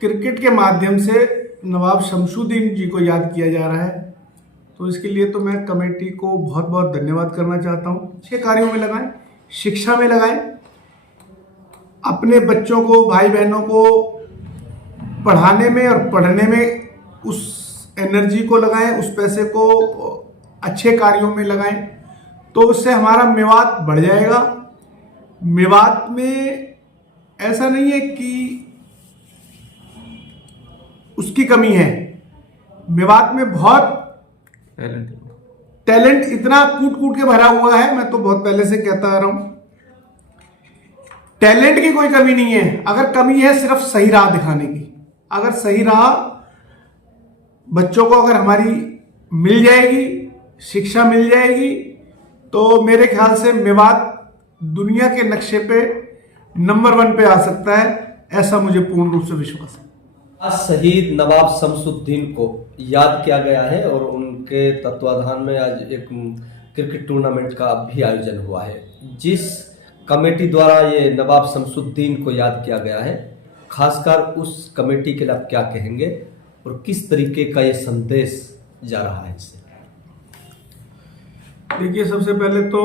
Cricket के माध्यम से नवाब शमसुद्दीन जी को याद किया जा रहा है, तो इसके लिए तो मैं कमेटी को बहुत बहुत धन्यवाद करना चाहता हूँ। अच्छे कार्यों में लगाएं, शिक्षा में लगाएं, अपने बच्चों को, भाई बहनों को पढ़ाने में और पढ़ने में उस एनर्जी को लगाएं, उस पैसे को अच्छे कार्यों में लगाएं, तो उससे हमारा मेवात बढ़ जाएगा। मेवात में ऐसा नहीं है कि उसकी कमी है, मेवात में बहुत टैलेंट इतना कूट कूट के भरा हुआ है। मैं तो बहुत पहले से कहता आ रहा हूं, टैलेंट की कोई कमी नहीं है। अगर कमी है सिर्फ सही राह दिखाने की। अगर सही राह बच्चों को अगर हमारी मिल जाएगी, शिक्षा मिल जाएगी, तो मेरे ख्याल से मेवात दुनिया के नक्शे पे नंबर 1 पे आ सकता है, ऐसा मुझे पूर्ण रूप से विश्वास है। आज शहीद नवाब शमसुद्दीन को याद किया गया है और उनके तत्वाधान में आज एक क्रिकेट टूर्नामेंट का भी आयोजन हुआ है। जिस कमेटी द्वारा ये नवाब शमसुद्दीन को याद किया गया है, खासकर उस कमेटी के लिए आप क्या कहेंगे और किस तरीके का ये संदेश जा रहा है इससे? देखिए, सबसे पहले तो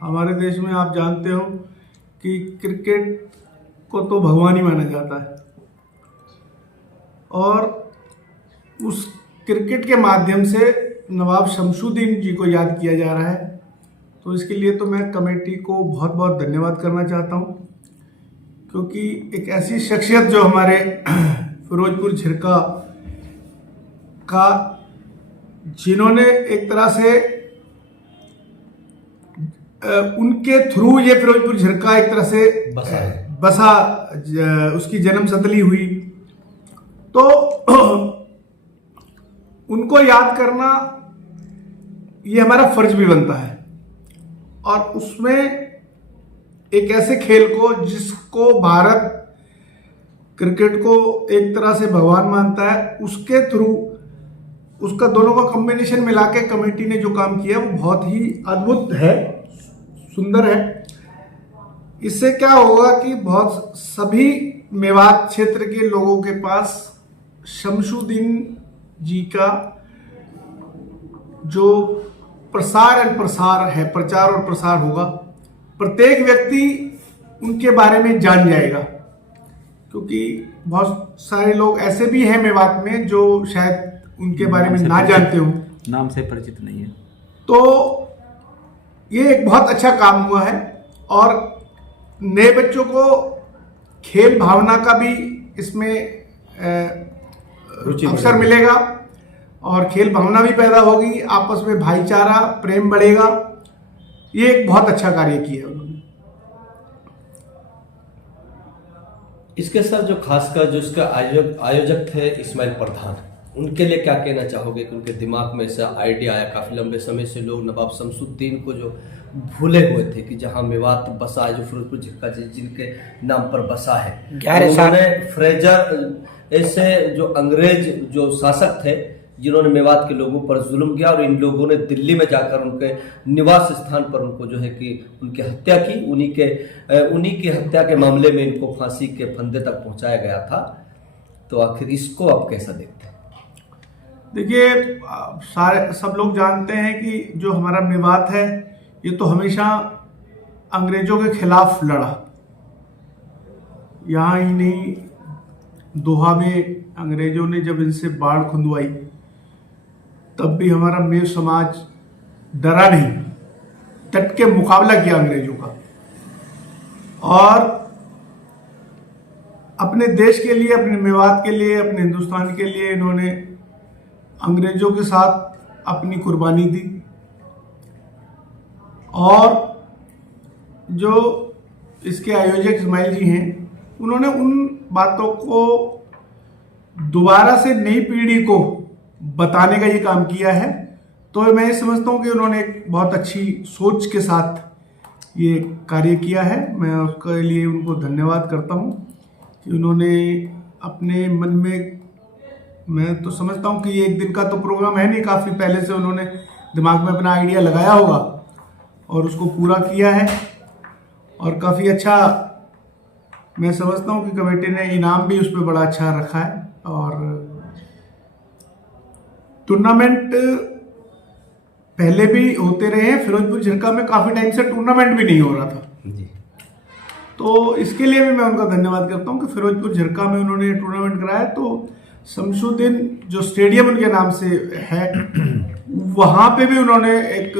हमारे देश में आप जानते हो कि क्रिकेट को तो भगवान ही माना जाता है, और उस क्रिकेट के माध्यम से नवाब शमसुद्दीन जी को याद किया जा रहा है, तो इसके लिए तो मैं कमेटी को बहुत बहुत धन्यवाद करना चाहता हूँ। क्योंकि एक ऐसी शख्सियत जो हमारे फिरोजपुर झिरका का, जिन्होंने एक तरह से उनके थ्रू ये फिरोजपुर झिरका एक तरह से बसा, उसकी जन्म सतली हुई, तो उनको याद करना ये हमारा फर्ज भी बनता है। और उसमें एक ऐसे खेल को जिसको भारत क्रिकेट को एक तरह से भगवान मानता है, उसके थ्रू उसका दोनों का कॉम्बिनेशन मिला के कमेटी ने जो काम किया वो बहुत ही अद्भुत है, सुंदर है। इससे क्या होगा कि बहुत सभी मेवात क्षेत्र के लोगों के पास शमसुद्दीन जी का जो प्रचार और प्रसार होगा, प्रत्येक व्यक्ति उनके बारे में जान जाएगा। क्योंकि बहुत सारे लोग ऐसे भी हैं मेवात में जो शायद उनके बारे में ना जानते हो, नाम से परिचित नहीं है। तो ये एक बहुत अच्छा काम हुआ है, और नए बच्चों को खेल भावना का भी इसमें अवसर मिलेगा, और खेल भावना भी पैदा होगी, आपस में भाईचारा, प्रेम बढ़ेगा। ये एक बहुत अच्छा कार्य किया उन्होंने। इसके साथ जो खासकर जो इसका आयोजक थे इस्माइल प्रधान, उनके लिए क्या कहना चाहोगे कि उनके दिमाग में ऐसा आइडिया आया? काफी लंबे समय से लोग नवाब शमसुद्दीन को जो भूले हुए थे कि जहां मेवात बसा है, जो फिरोजपुर झिरका जिनके नाम पर बसा है, उन्होंने फ्रेजर ऐसे जो अंग्रेज जो शासक थे जिन्होंने मेवात के लोगों पर जुल्म किया, और इन लोगों ने दिल्ली में जाकर उनके निवास स्थान पर उनको जो है कि उनकी हत्या की। उन्हीं की हत्या के मामले में इनको फांसी के फंदे तक पहुंचाया गया था। तो आखिर इसको आप कैसा देखते हैं? देखिए, सब लोग जानते हैं कि जो हमारा मेवात है ये तो हमेशा अंग्रेजों के खिलाफ लड़ा। यहाँ ही नहीं, दोहा में अंग्रेजों ने जब इनसे बाढ़ खुंदवाई, तब भी हमारा मेव समाज डरा नहीं, डट के मुकाबला किया अंग्रेजों का, और अपने देश के लिए, अपने मेवात के लिए, अपने हिंदुस्तान के लिए इन्होंने अंग्रेजों के साथ अपनी कुर्बानी दी। और जो इसके आयोजक इस्माइल जी हैं, उन्होंने उन बातों को दोबारा से नई पीढ़ी को बताने का ये काम किया है। तो मैं ये समझता हूँ कि उन्होंने एक बहुत अच्छी सोच के साथ ये कार्य किया है। मैं उसके लिए उनको धन्यवाद करता हूँ कि उन्होंने अपने मन में, मैं तो समझता हूँ कि ये एक दिन का तो प्रोग्राम है नहीं, काफ़ी पहले से उन्होंने दिमाग में अपना आइडिया लगाया होगा और उसको पूरा किया है, और काफ़ी अच्छा मैं समझता हूँ कि कमेटी ने इनाम भी उस पर बड़ा अच्छा रखा है। और टूर्नामेंट पहले भी होते रहे हैं, फिरोजपुर झिरका में काफ़ी टाइम से टूर्नामेंट भी नहीं हो रहा था जी। तो इसके लिए भी मैं उनका धन्यवाद करता हूं कि फिरोजपुर झिरका में उन्होंने टूर्नामेंट कराया। तो शमशुद्दीन जो स्टेडियम उनके नाम से है वहां पे भी उन्होंने एक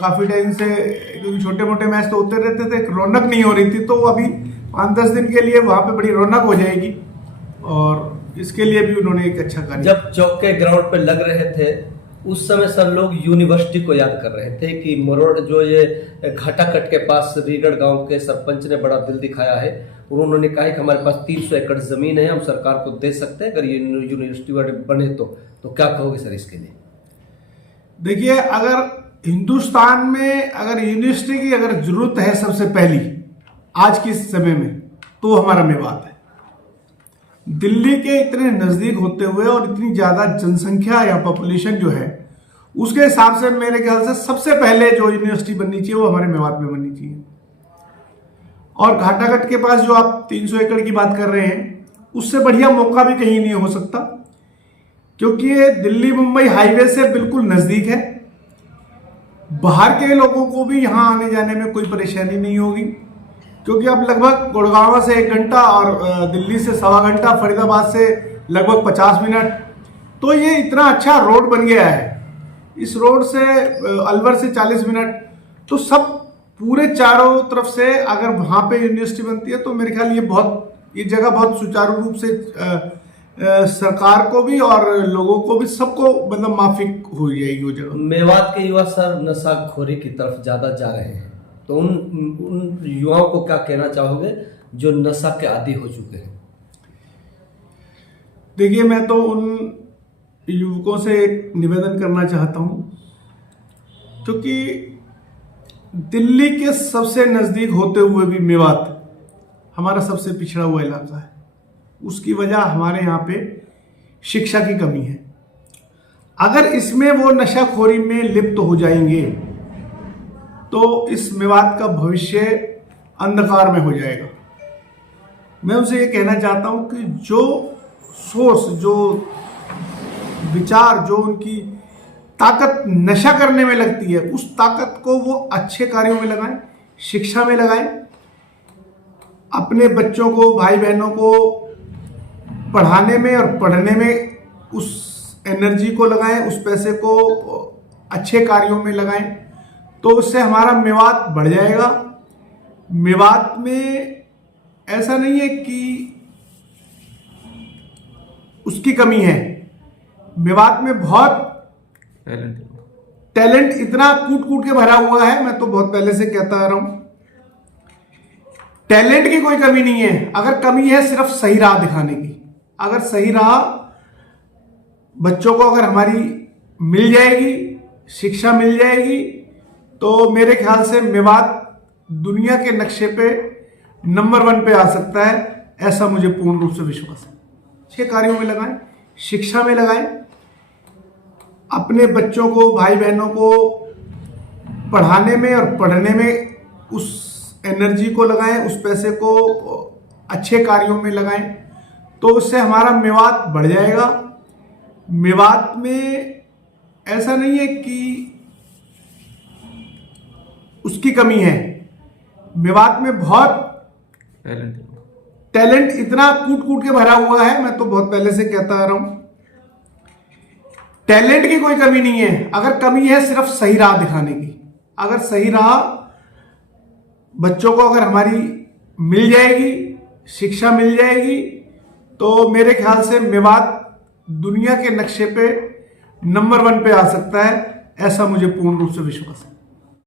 काफ़ी टाइम से, क्योंकि छोटे मोटे मैच तो होते रहते थे, एक रौनक नहीं हो रही थी, तो अभी 5-10 दिन के लिए वहां पे बड़ी रौनक हो जाएगी और इसके लिए भी उन्होंने एक अच्छा कार्य। जब चौक के ग्राउंड पे लग रहे थे उस समय सर लोग यूनिवर्सिटी को याद कर रहे थे कि मरोड़ जो ये घाटाकट के पास रीगढ़ गांव के सरपंच ने बड़ा दिल दिखाया है और उन्होंने कहा कि हमारे पास 300 एकड़ जमीन है, हम सरकार को दे सकते हैं अगर ये यूनिवर्सिटी बने तो क्या कहोगे सर इसके लिए? देखिए, अगर हिंदुस्तान में अगर यूनिवर्सिटी की अगर जरूरत है सबसे पहली आज के समय में तो हमारा मेवात है। दिल्ली के इतने नजदीक होते हुए और इतनी ज्यादा जनसंख्या या पॉपुलेशन जो है उसके हिसाब से मेरे ख्याल से सबसे पहले जो यूनिवर्सिटी बननी चाहिए वो हमारे मेवात में बननी चाहिए। और घाटाकट के पास जो आप 300 एकड़ की बात कर रहे हैं उससे बढ़िया मौका भी कहीं नहीं हो सकता, क्योंकि ये दिल्ली मुंबई हाईवे से बिल्कुल नजदीक है। बाहर के लोगों को भी यहां आने जाने में कोई परेशानी नहीं होगी, क्योंकि अब लगभग गुड़गांव से 1 घंटा और दिल्ली से 1.25 घंटा, फरीदाबाद से लगभग 50 मिनट, तो ये इतना अच्छा रोड बन गया है। इस रोड से अलवर से 40 मिनट, तो सब पूरे चारों तरफ से अगर वहां पे यूनिवर्सिटी बनती है तो मेरे ख्याल ये जगह बहुत सुचारू रूप से सरकार को भी और लोगों को भी सबको मतलब माफिक हो जाएगी वो जगह। मेवात के युवा सर नशाखोरी की तरफ ज्यादा जा रहे हैं, तो उन युवाओं को क्या कहना चाहोगे जो नशा के आदी हो चुके हैं? देखिए, मैं तो उन युवकों से एक निवेदन करना चाहता हूं, क्योंकि दिल्ली के सबसे नजदीक होते हुए भी मेवात हमारा सबसे पिछड़ा हुआ इलाका है। उसकी वजह हमारे यहाँ पे शिक्षा की कमी है। अगर इसमें वो नशाखोरी में लिप्त हो जाएंगे तो इस मेवात का भविष्य अंधकार में हो जाएगा। मैं उनसे ये कहना चाहता हूं कि जो सोर्स, जो विचार, जो उनकी ताकत नशा करने में लगती है, उस ताकत को वो अच्छे कार्यों में लगाएं, शिक्षा में लगाएं, अपने बच्चों को, भाई बहनों को पढ़ाने में और पढ़ने में उस एनर्जी को लगाएं, उस पैसे को अच्छे कार्यों में लगाएं, तो उससे हमारा मेवात बढ़ जाएगा। मेवात में ऐसा नहीं है कि उसकी कमी है, मेवात में बहुत टैलेंट इतना कूट कूट के भरा हुआ है। मैं तो बहुत पहले से कहता आ रहा हूं, टैलेंट की कोई कमी नहीं है। अगर कमी है सिर्फ सही राह दिखाने की। अगर सही राह बच्चों को अगर हमारी मिल जाएगी, शिक्षा मिल जाएगी, तो मेरे ख्याल से मेवात दुनिया के नक्शे पे नंबर 1 पे आ सकता है। ऐसा मुझे पूर्ण रूप से विश्वास है। अच्छे कार्यों में लगाएं, शिक्षा में लगाएं, अपने बच्चों को, भाई बहनों को पढ़ाने में और पढ़ने में उस एनर्जी को लगाएं, उस पैसे को अच्छे कार्यों में लगाएं, तो उससे हमारा मेवात बढ़ जाएगा। मेवात में ऐसा नहीं है कि उसकी कमी है, मेवात में बहुत टैलेंट इतना कूट कूट के भरा हुआ है। मैं तो बहुत पहले से कहता आ रहा हूं, टैलेंट की कोई कमी नहीं है। अगर कमी है सिर्फ सही राह दिखाने की। अगर सही राह बच्चों को अगर हमारी मिल जाएगी, शिक्षा मिल जाएगी, तो मेरे ख्याल से मेवात दुनिया के नक्शे पे नंबर 1 पे आ सकता है। ऐसा मुझे पूर्ण रूप से विश्वास है।